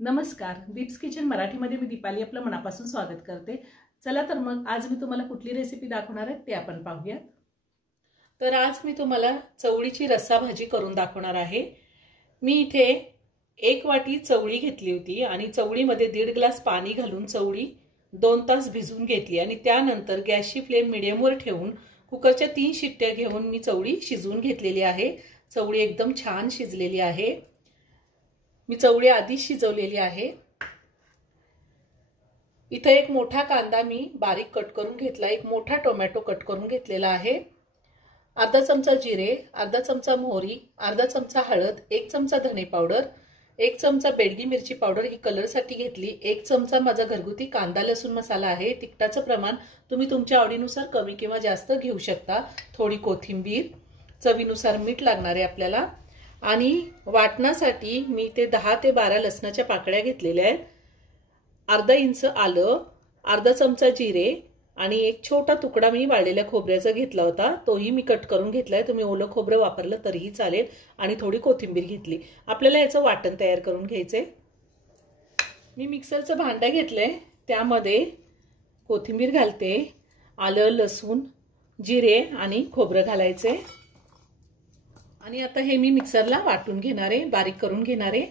नमस्कार, दीप्स किचन मराठीमध्ये मी दीपाली आपलं मनापासून स्वागत करते। चला तर मग आज मी तुम्हाला कुठली रेसिपी दाखवणार आहे ते आपण पाहूया। तर आज मी तुम्हाला चवळीची रस्सा भाजी करून दाखवणार आहे। मी इथे 1 वाटी चवळी घेतली होती आणि चवळीमध्ये 1.5 ग्लास पाणी घालून चवळी 2 तास भिजवून घेतली आणि त्यानंतर गॅसची फ्लेम मीडियमवर ठेवून कुकरच्या 3 शिट्ट्या घेऊन मी चवळी शिजवून घेतलेली आहे। चवळी एकदम छान शिजलेली आहे। मी चवळी आधी शिजवलेली आहे। इथे एक मोठा कांदा मी बारीक कट करून घेतला, एक मोठा टोमॅटो कट करून घेतलेला आहे। अर्धा चमचा जिरे, अर्धा चमचा मोहरी, अर्धा चमचा हळद, 1 चमचा धने पावडर, 1 चमचा बेडगी मिरची पावडर ही कलर साठी घेतली, 1 चमचा माझा घरगुती कांदा लसूण मसाला आहे। तिखटाचं प्रमाण तुम्ही तुमच्या आवडीनुसार कमी किंवा जास्त घेऊ शकता। थोडी कोथिंबीर, चवीनुसार मीठ लागणार आहे आपल्याला। आणि वाटण्यासाठी मी ते 10 ते 12 लसणाच्या पाकळ्या घेतलेल्या आहेत, अर्धा इंच आलं, अर्धा चमचा जिरे आणि एक छोटा तुकडा मी वाळलेल्या खोबऱ्याचा घेतला होता, तोही मी कट करून घेतलाय। तुम्ही ओलं खोबरं वापरलं तरीही चालेल। आणि थोडी कोथिंबीर घेतली। आपल्याला याचं वाटण तयार करून घ्यायचंय। मी मिक्सरचं भांडं घेतलंय, त्यामध्ये कोथिंबीर घालते, आलं लसूण जिरे आणि खोबरं घालायचे आणि आता हे मी मिक्सरला वाटून घेणार आहे, बारीक करून घेणार आहे।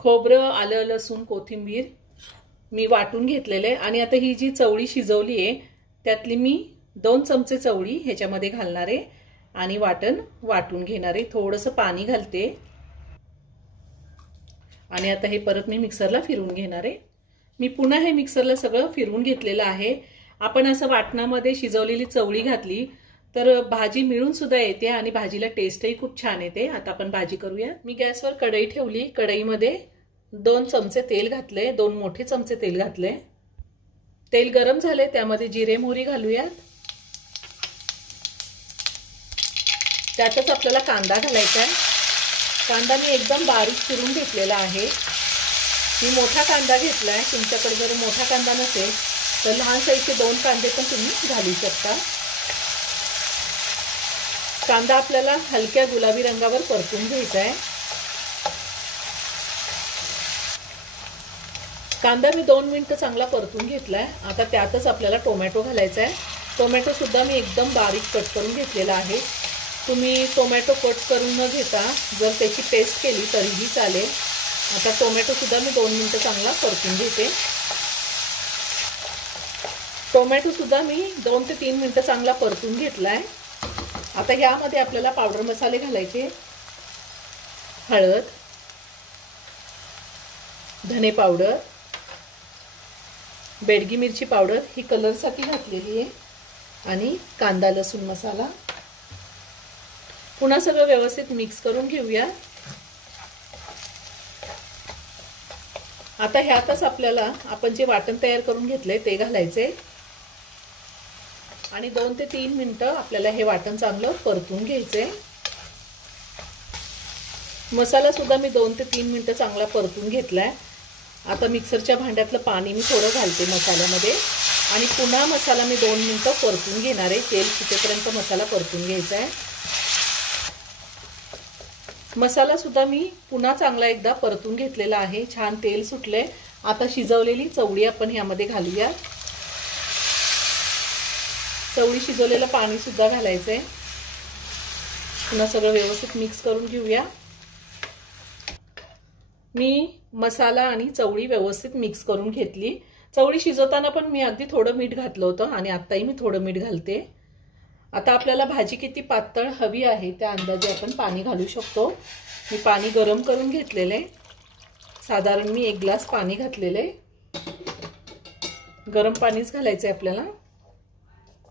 खोबरं आलं लसूण कोथिंबीर मी वाटून घेतलेले आणि आता ही जी चवळी शिजवली आहे त्यातली मी 2 चमचे चवळी ह्याच्यामध्ये घालणार आहे आणि वाटून घेणार आहे। थोडंसं पाणी घालते आणि आता हे परत मी मिक्सरला फिरवून घेणार आहे। मी पुन्हा हे मिक्सरला सगळं फिरवून घेतलेलं आहे। आपण असं वाटणामध्ये शिजवलेली चवळी घातली तर भाजी मिळून सुद्धा येते आणि भाजीला टेस्टही खूप छान येते। आता आपण भाजी करूया। मी गॅसवर कढई ठेवली, कढईमध्ये 2 चमचे तेल घातले, 2 मोठे चमचे तेल घातले। तेल गरम झाले, त्यामध्ये जिरे मोहरी घालूया। त्यातच आपल्याला कांदा घालायचा आहे। कांदा मी एकदम बारीक चिरून घेतलेला आहे। मी मोठा कांदा घेतलाय, तुमच्याकडे जर मोठा कांदा नसेल तर लहान साईजचे 2 कांदे पण तुम्ही घालू शकता। कांदा आपल्याला हलक्या गुलाबी रंगावर परतून घ्यायचा आहे। कांदा मी 2 मिनिटं चांगला परतून घेतलाय। आता त्यातच आपल्याला टोमॅटो घालायचा आहे। टोमॅटो सुद्धा मी एकदम बारीक कट करून घेतलेला आहे। तुम्ही टोमॅटो कट करून न घेता जर त्याची पेस्ट केली तरीही चालेल। आता टोमॅटो सुद्धा मी 2 मिनिटं चांगला परतून घेते। टोमॅटो सुद्धा मी 2 ते 3 मिनिटं चांगला परतून घेतलाय। आता यामध्ये आपल्याला पावडर मसाले घालायचे, हळद, धने पावडर, बेडगी मिरची पावडर ही कलर साठी घातलेली आहे आणि कांदा लसूण मसाला। पुन्हा सगळं व्यवस्थित मिक्स करून घेऊया। आता ह्यातच आपल्याला आपण जे वाटण तयार करून घेतले ते घालायचे आणि 2 ते 3 मिनिटं आपल्याला हे वाटण चांगलं परतून घ्यायचे। मसाला सुद्धा मी 2 ते 3 मिनिटं चांगला परतून घेतलाय। आता मिक्सरच्या भांड्यातलं पाणी मी थोडं घालते मसाल्यामध्ये आणि पुन्हा मसाला मी 2 मिनिटं परतून घेणार आहे। तेल सुटेपर्यंत मसाला परतून घ्यायचा आहे। मसाला सुद्धा मी पुन्हा चांगला एकदा परतून घेतलेला आहे। छान तेल सुटले। आता शिजवलेली चवळी आपण ह्यामध्ये घालूया। चवळी शिजवलेलं पाणी सुद्धा घालायचंय। पुन्हा सगळं व्यवस्थित मिक्स करून घेऊया। मी मसाला आणि चवळी व्यवस्थित मिक्स करून घेतली। चवळी शिजवताना पण मी अगदी थोडं मीठ घातलं होतं आणि आत्ताही मी थोडं मीठ घालते। आता आपल्याला भाजी किती पातळ हवी आहे त्या अंदाजे आपण पाणी घालू शकतो। मी पाणी गरम करून घेतलेले, साधारण मी 1 ग्लास पाणी घातलेले। गरम पाणीच घालायचंय आपल्याला।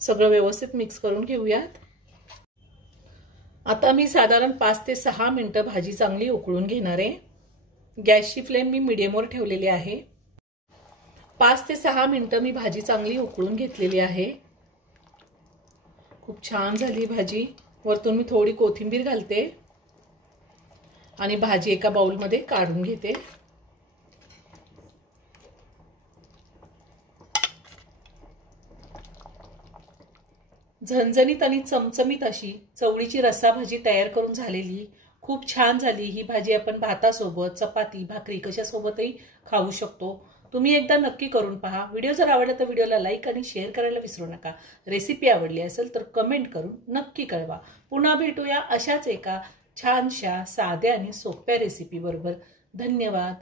सगळं व्यवस्थित मिक्स करून घेऊयात। आता मी साधारण 5 ते 6 मिनिटं भाजी चांगली उकळून घेणार आहे। गॅसची फ्लेम मी मीडियमवर ठेवलेली आहे। 5 ते 6 मिनिटं मी भाजी चांगली उकळून घेतलेली आहे। खूप छान झाली भाजी। वरतून मी थोडी कोथिंबीर घालते आणि भाजी एका बाउलमध्ये काढून घेते। झणझणीत आणि चमचमीत अशी चवळीची रस्सा भाजी तयार करून झालेली खूप छान झाली ही भाजी. आपण भातासोबत, चपाती, भाकरी कशासोबतही खाऊ शकतो. तुम्ही एकदा नक्की करून पहा. व्हिडिओ जर आवडला तर व्हिडिओला लाईक आणि शेअर करायला विसरू नका. रेसिपी आवडली असेल तर कमेंट करून नक्की कळवा. पुन्हा भेटूया अशाच एका छानशा साध्या आणि सोप्या रेसिपी बरोबर. धन्यवाद.